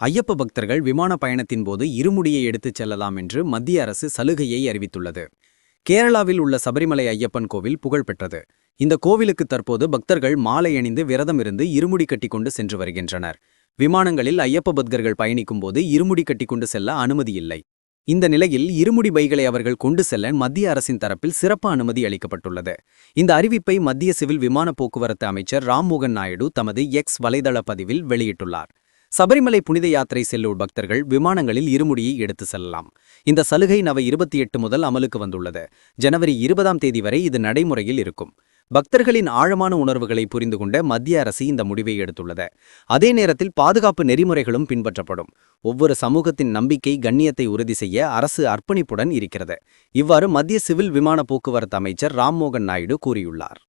ஐயப்ப பக்தர்கள் விமான பயணத்தின் போது இருமுடியை எடுத்துச் செல்லலாம் என்று மத்திய அரசு சலுகையை அறிவித்துள்ளது. கேரளாவில் உள்ள சபரிமலை ஐயப்பன் கோவில் புகழ்பெற்றது. இந்த கோவிலுக்கு தற்போது பக்தர்கள் மாலை அணிந்து விரதமிருந்து இருமுடி கட்டிக்கொண்டு சென்று வருகின்றனர். விமானங்களில் ஐயப்ப பக்தர்கள் பயணிக்கும் போது இருமுடி கட்டிக்கொண்டு செல்ல அனுமதி இல்லை. இந்த நிலையில் இருமுடி பைகளை அவர்கள் கொண்டு செல்ல மத்திய அரசின் தரப்பில் சிறப்பு அனுமதி அளிக்கப்பட்டுள்ளது. இந்த அறிவிப்பை மத்திய சிவில் விமான போக்குவரத்து அமைச்சர் ராம்மோகன் நாயுடு தமது எக்ஸ் வலைதள பதிவில் வெளியிட்டுள்ளார். சபரிமலை புனித யாத்திரை செல்லும் பக்தர்கள் விமானங்களில் இருமுடியை எடுத்து செல்லலாம். இந்த சலுகை நவ 28 முதல் அமலுக்கு வந்துள்ளது. ஜனவரி 20ஆம் தேதி வரை இது நடைமுறையில் இருக்கும். பக்தர்களின் ஆழமான உணர்வுகளை புரிந்து கொண்ட மத்திய அரசு இந்த முடிவை எடுத்துள்ளது. அதே நேரத்தில் பாதுகாப்பு நெறிமுறைகளும் பின்பற்றப்படும். ஒவ்வொரு சமூகத்தின் நம்பிக்கை கண்ணியத்தை உறுதி செய்ய அரசு அர்ப்பணிப்புடன் இருக்கிறது. இவ்வாறு மத்திய சிவில் விமான போக்குவரத்து அமைச்சர் ராம்மோகன் நாயுடு கூறியுள்ளார்.